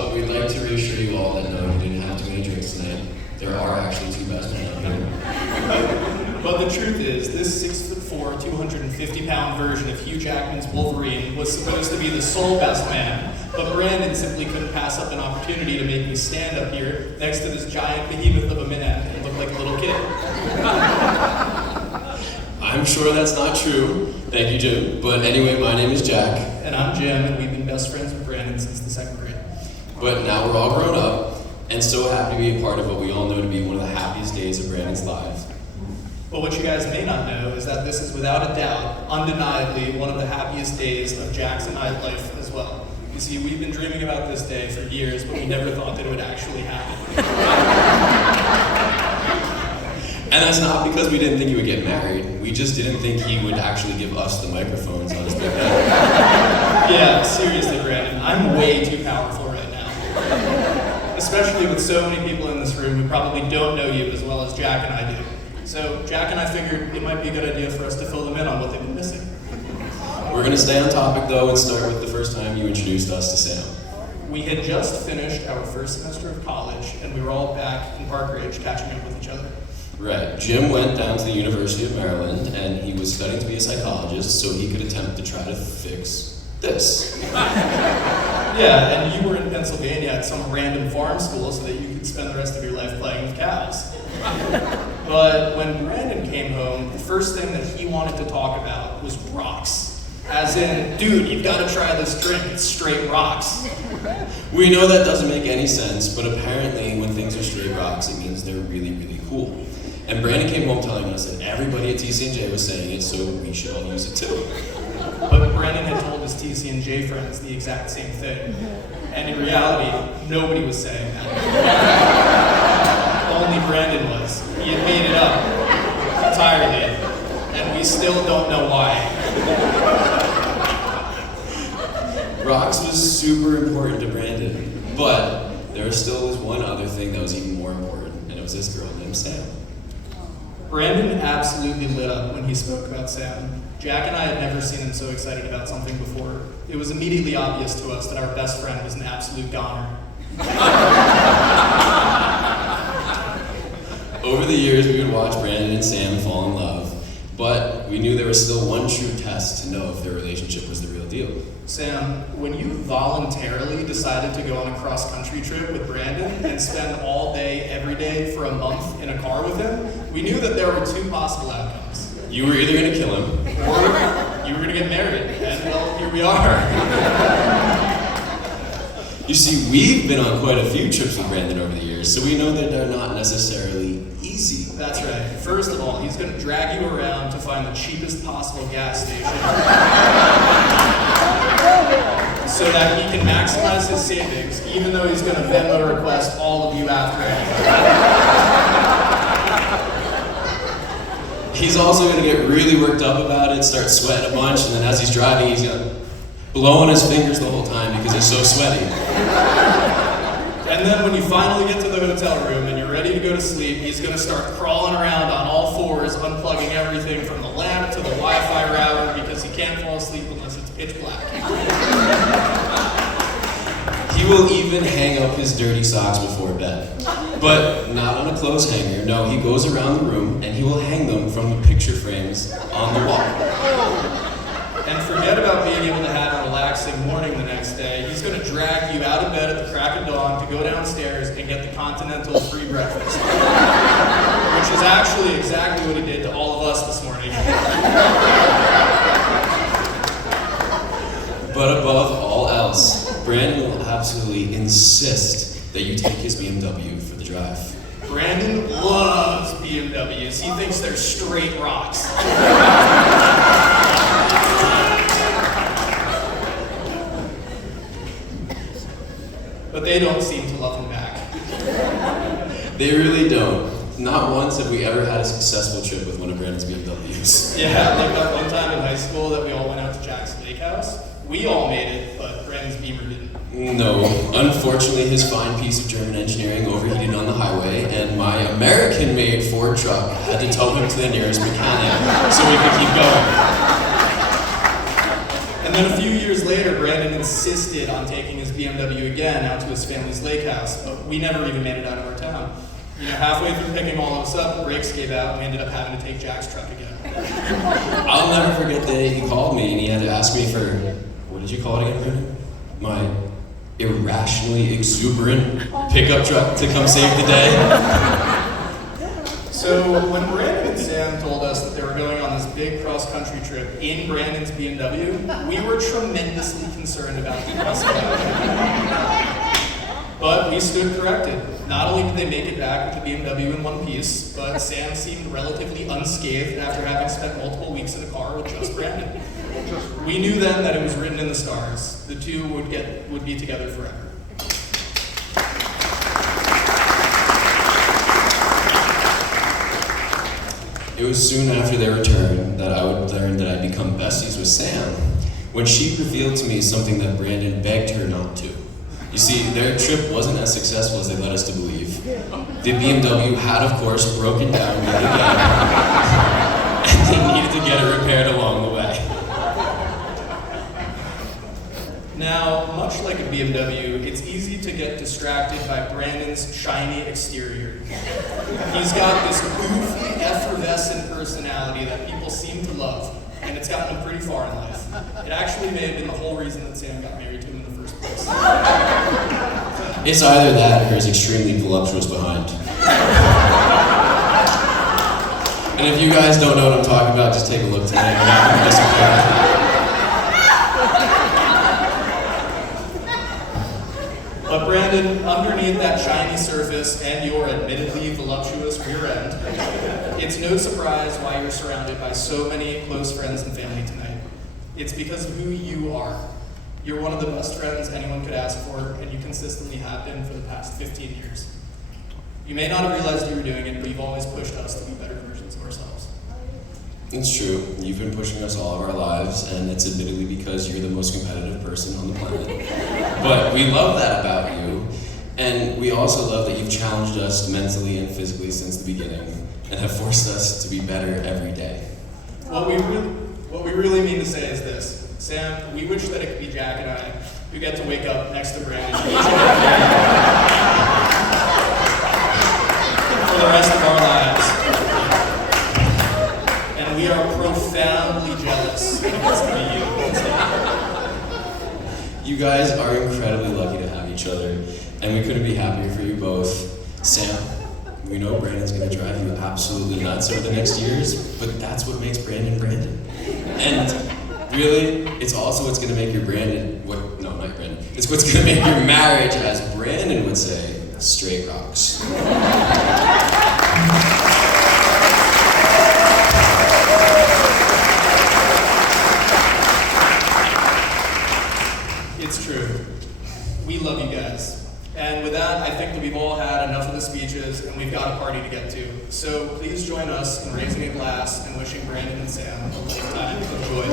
So, we'd like to reassure you all that no, you didn't have too many drinks tonight. There are actually two best men out here. But the truth is, this 6'4", 250-pound version of Hugh Jackman's Wolverine was supposed to be the sole best man, but Brandon simply couldn't pass up an opportunity to make me stand up here next to this giant behemoth of a man and look like a little kid. I'm sure that's not true. Thank you, Jim. But anyway, my name is Jack. And I'm Jim, and we've been best friends with Brandon since the 2nd grade. But now we're all grown up, and so happy to be a part of what we all know to be one of the happiest days of Brandon's lives. But what you guys may not know is that this is without a doubt, undeniably, one of the happiest days of Jack's and I's life as well. You see, we've been dreaming about this day for years, but we never thought that it would actually happen. And that's not because we didn't think he would get married. We just didn't think he would actually give us the microphones on his big bed. Yeah, seriously, Brandon, I'm way too powerful right now. Especially with so many people in this room who probably don't know you as well as Jack and I do. So Jack and I figured it might be a good idea for us to fill them in on what they've been missing. We're going to stay on topic, though, and start with the first time you introduced us to Sam. We had just finished our first semester of college, and we were all back in Park Ridge catching up with each other. Right. Jim went down to the University of Maryland, and he was studying to be a psychologist so he could attempt to try to fix this. Yeah, and you were in Pennsylvania at some random farm school so that you could spend the rest of your life playing with cows. But when Brandon came home, the first thing that he wanted to talk about was rocks. As in, dude, you've got to try this drink, it's straight rocks. We know that doesn't make any sense, but apparently when things are straight rocks, it means they're really, really cool. And Brandon came home telling us that everybody at TC&J was saying it, so we should all use it too. But Brandon had told his TC&J friends the exact same thing. And in reality, nobody was saying that. Only Brandon was. He had made it up entirely, and we still don't know why. Rocks was super important to Brandon, but there still was one other thing that was even more important, and it was this girl named Sam. Brandon absolutely lit up when he spoke about Sam. Jack and I had never seen him so excited about something before. It was immediately obvious to us that our best friend was an absolute goner. Over the years, we would watch Brandon and Sam fall in love, but we knew there was still one true test to know if their relationship was the real deal. Sam, when you voluntarily decided to go on a cross-country trip with Brandon and spend all day, every day for a month in a car with him, we knew that there were two possible outcomes. You were either going to kill him, or you were going to get married, and well, here we are. You see, we've been on quite a few trips with Brandon over the years, so we know that they're not necessarily easy. That's right. First of all, he's going to drag you around to find the cheapest possible gas station so that he can maximize his savings, even though he's going to Venmo request all of you after it. He's also going to get really worked up about it, start sweating a bunch, and then as he's driving, he's going to blow on his fingers the whole time because he's so sweaty. And then when you finally get to the hotel room and you're ready to go to sleep, he's going to start crawling around on all fours, unplugging everything from the lamp to the Wi-Fi router because he can't fall asleep unless it's pitch black. He will even hang up his dirty socks before bed. But not on a clothes hanger. No, he goes around the room and he will hang them from the picture frames on the wall. And forget about being able to have a relaxing morning the next day. He's going to drag you out of bed at the crack of dawn to go downstairs and get the continental free breakfast. Which is actually exactly what he did to all of us this morning. But above all else, Brandon will absolutely insist that you take his BMW for the drive. Brandon loves BMWs. He thinks they're straight rocks. But they don't seem to love him back. They really don't. Not once have we ever had a successful trip with one of Brandon's BMWs. Yeah, like that one time in high school that we all went out to Jack's Lake House. We all made it, but Brandon's Beamer didn't. No. Unfortunately, his fine piece of German engineering overheated on the highway, and my American-made Ford truck had to tow him to the nearest mechanic so we could keep going. And then a few years later, Brandon insisted on taking his BMW again out to his family's lake house, but we never even made it out of our town. You know, halfway through picking all of us up, the brakes gave out, and we ended up having to take Jack's truck again. I'll never forget the day he called me and he had to ask me for, what did you call it again, Brandon? My irrationally exuberant pickup truck to come save the day. So when Brandon and Sam told us that they were going on this big cross-country trip in Brandon's BMW, we were tremendously concerned about the possibility. But we stood corrected. Not only did they make it back with the BMW in one piece, but Sam seemed relatively unscathed after having spent multiple weeks in a car with just Brandon. We knew then that it was written in the stars. The two would be together forever. It was soon after their return that I would learn that I'd become besties with Sam, when she revealed to me something that Brandon begged her not to. You see, their trip wasn't as successful as they led us to believe. The BMW had, of course, broken down yet again, and they needed to get it repaired along the way. Now, much like a BMW, it's easy to get distracted by Brandon's shiny exterior. He's got this goofy, effervescent personality that people seem to love, and it's gotten him pretty far in life. It actually may have been the whole reason that Sam got married to him in the first place. It's either that or he's extremely voluptuous behind. And if you guys don't know what I'm talking about, just take a look tonight. You're not gonna disappoint. But Brandon, underneath that shiny surface and your admittedly voluptuous rear end, it's no surprise why you're surrounded by so many close friends and family tonight. It's because of who you are. You're one of the best friends anyone could ask for, and you consistently have been for the past 15 years. You may not have realized you were doing it, but you've always pushed us to be better versions of ourselves. It's true. You've been pushing us all of our lives, and it's admittedly because you're the most competitive person on the planet. But we love that about you, and we also love that you've challenged us mentally and physically since the beginning, and have forced us to be better every day. What we really mean to say is this. Sam, we wish that it could be Jack and I who get to wake up next to Brandon each and every day for the rest of our lives. And we are profoundly jealous that it gets to be you instead. You guys are incredibly lucky to have each other, and we couldn't be happier for you both. Sam, we know Brandon's gonna drive you absolutely nuts over the next years, but that's what makes Brandon Brandon. And really, it's also what's gonna make your it's what's gonna make your marriage, as Brandon would say, straight rocks. It's true. We love you guys. And with that, I think that we've all had enough of the speeches and we've got a party to get to. So please join us in raising a glass and wishing Brandon and Sam a lifetime of joy.